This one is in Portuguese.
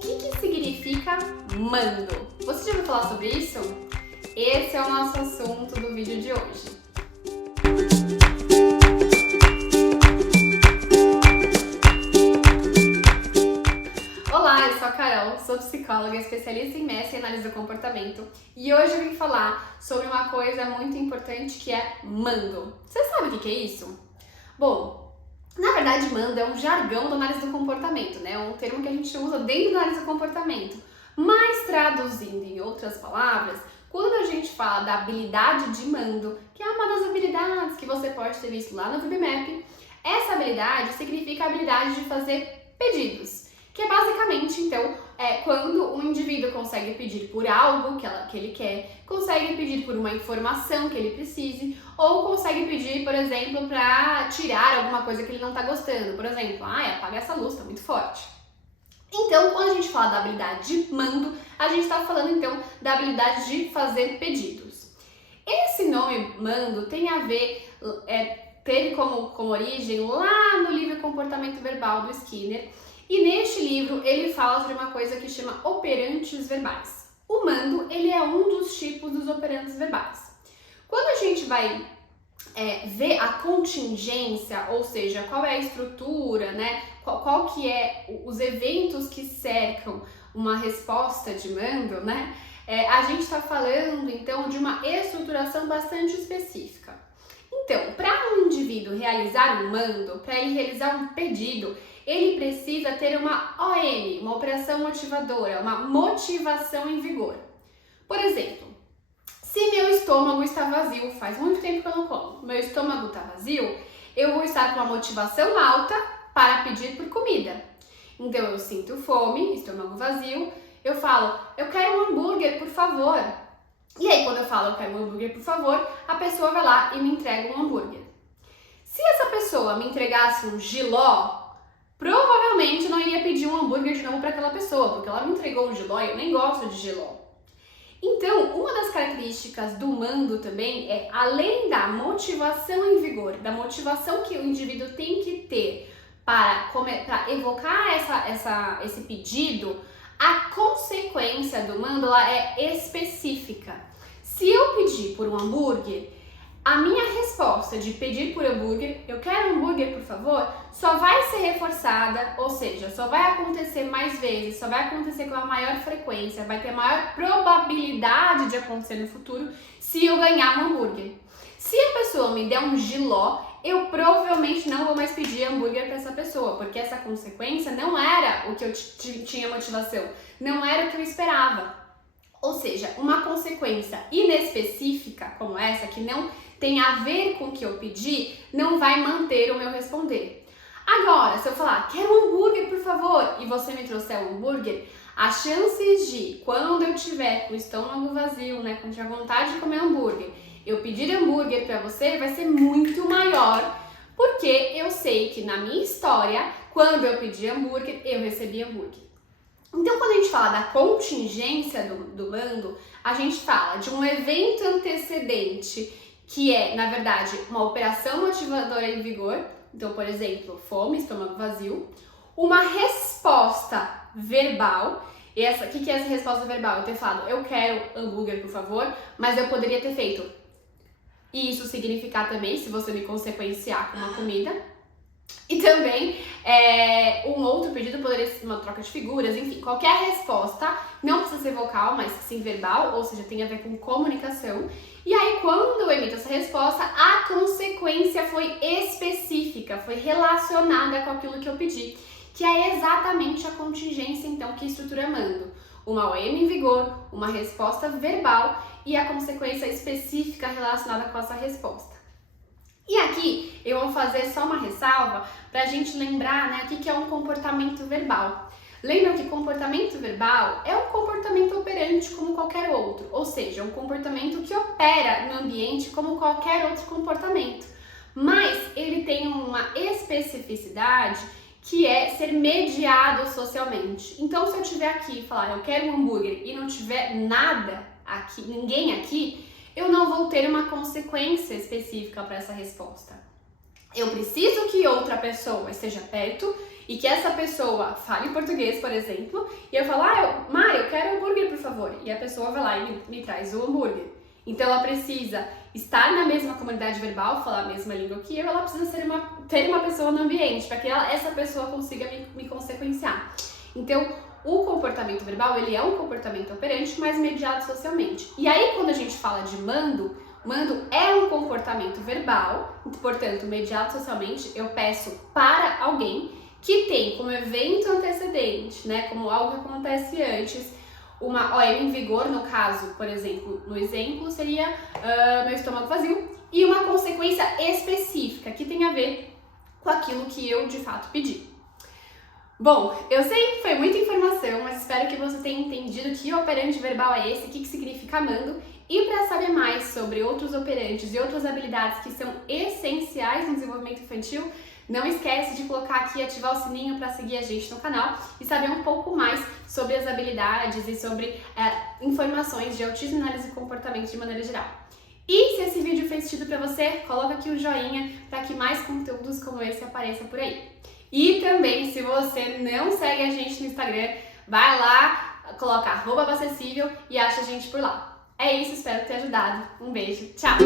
que significa mando? Você já ouviu falar sobre isso? Esse é o nosso assunto do vídeo de hoje. Olá, eu sou a Carol, sou psicóloga, especialista em MESC e análise do comportamento, e hoje eu vim falar sobre uma coisa muito importante que é mando. Você sabe o que é isso? Bom, na verdade, mando é um jargão da análise do comportamento, né? É um termo que a gente usa dentro da análise do comportamento. Mas traduzindo em outras palavras, quando a gente fala da habilidade de mando, que é uma das habilidades que você pode ter visto lá no VibMap, essa habilidade significa a habilidade de fazer pedidos, que é basicamente, então, quando um indivíduo consegue pedir por algo que ele quer, consegue pedir por uma informação que ele precise, ou consegue pedir, por exemplo, para tirar alguma coisa que ele não está gostando. Por exemplo, apaga essa luz, está muito forte. Então, quando a gente fala da habilidade de mando, a gente está falando, então, da habilidade de fazer pedidos. Esse nome mando tem a ver, teve como origem lá no livro Comportamento Verbal do Skinner, e neste livro ele fala sobre uma coisa que chama operantes verbais. O mando, ele é um dos tipos dos operantes verbais. Quando a gente vai ver a contingência, ou seja, qual é a estrutura, né? Qual que é os eventos que cercam uma resposta de mando, né? A gente está falando então de uma estruturação bastante específica. Então, para um indivíduo realizar um mando, para ele realizar um pedido, ele precisa ter uma OM, uma operação motivadora, uma motivação em vigor. Por exemplo, se meu estômago está vazio, faz muito tempo que eu não como, meu estômago está vazio, eu vou estar com uma motivação alta para pedir por comida. Então eu sinto fome, estômago vazio, eu falo, eu quero um hambúrguer, por favor. E aí quando eu falo, eu quero um hambúrguer, por favor, a pessoa vai lá e me entrega um hambúrguer. Se essa pessoa me entregasse um jiló, provavelmente eu não iria pedir um hambúrguer de novo para aquela pessoa, porque ela me entregou um jiló e eu nem gosto de jiló. Então, uma das características do mando também é, além da motivação em vigor, da motivação que o indivíduo tem que ter para evocar esse pedido, a consequência do mando ela é específica. Se eu pedir por um hambúrguer, a minha resposta de pedir por hambúrguer, eu quero um hambúrguer, por favor, só vai ser reforçada, ou seja, só vai acontecer mais vezes, só vai acontecer com a maior frequência, vai ter maior probabilidade de acontecer no futuro se eu ganhar um hambúrguer. Se a pessoa me der um jiló, eu provavelmente não vou mais pedir hambúrguer para essa pessoa, porque essa consequência não era o que eu tinha motivação, não era o que eu esperava. Ou seja, uma consequência inespecífica como essa, que não tem a ver com o que eu pedi, não vai manter o meu responder. Agora, se eu falar, quero um hambúrguer, por favor, e você me trouxer um hambúrguer, as chances de, quando eu tiver com o estômago vazio, né, quando tiver vontade de comer hambúrguer, eu pedir hambúrguer para você, vai ser muito maior, porque eu sei que na minha história, quando eu pedi hambúrguer, eu recebi hambúrguer. Então, quando a gente fala da contingência do mando, a gente fala de um evento antecedente, que é, na verdade, uma operação motivadora em vigor. Então, por exemplo, fome, estômago vazio. Uma resposta verbal. E o que é essa resposta verbal? Eu ter falado, eu quero hambúrguer, por favor, mas eu poderia ter feito. E isso significar também, se você me consequenciar com uma comida. E também, um outro pedido poderia ser uma troca de figuras, enfim, qualquer resposta, não precisa ser vocal, mas sim verbal, ou seja, tem a ver com comunicação. E aí, quando eu emito essa resposta, a consequência foi específica, foi relacionada com aquilo que eu pedi, que é exatamente a contingência, então, que estrutura mando. Uma OM em vigor, uma resposta verbal e a consequência específica relacionada com essa resposta. E aqui eu vou fazer só uma ressalva para a gente lembrar, né, o que é um comportamento verbal. Lembra que comportamento verbal é um comportamento operante como qualquer outro, ou seja, um comportamento que opera no ambiente como qualquer outro comportamento, mas ele tem uma especificidade que é ser mediado socialmente. Então, se eu estiver aqui e falar eu quero um hambúrguer e não tiver nada aqui, ninguém aqui, eu não vou ter uma consequência específica para essa resposta. Eu preciso que outra pessoa esteja perto e que essa pessoa fale português, por exemplo, e eu falo, Mari, eu quero hambúrguer, por favor. E a pessoa vai lá e me traz o hambúrguer. Então ela precisa estar na mesma comunidade verbal, falar a mesma língua que eu, ela precisa ter uma pessoa no ambiente, para que essa pessoa consiga me consequenciar. Então, o comportamento verbal, ele é um comportamento operante, mas mediado socialmente. E aí, quando a gente fala de mando é um comportamento verbal, portanto, mediado socialmente, eu peço para alguém que tem como evento antecedente, né, como algo que acontece antes, uma OM em vigor, no caso, por exemplo, no exemplo, seria meu estômago vazio, e uma consequência específica que tem a ver com aquilo que eu de fato pedi. Bom, eu sei que foi muita informação, mas espero que você tenha entendido que operante verbal é esse, o que significa mando, e para saber mais sobre outros operantes e outras habilidades que são essenciais no desenvolvimento infantil, não esquece de colocar aqui e ativar o sininho para seguir a gente no canal e saber um pouco mais sobre as habilidades e sobre informações de autismo e análise de comportamento de maneira geral. E se esse vídeo fez sentido para você, coloca aqui o joinha para que mais conteúdos como esse apareçam por aí. E também, se você não segue a gente no Instagram, vai lá, coloca @acessível e acha a gente por lá. É isso, espero ter ajudado. Um beijo, tchau!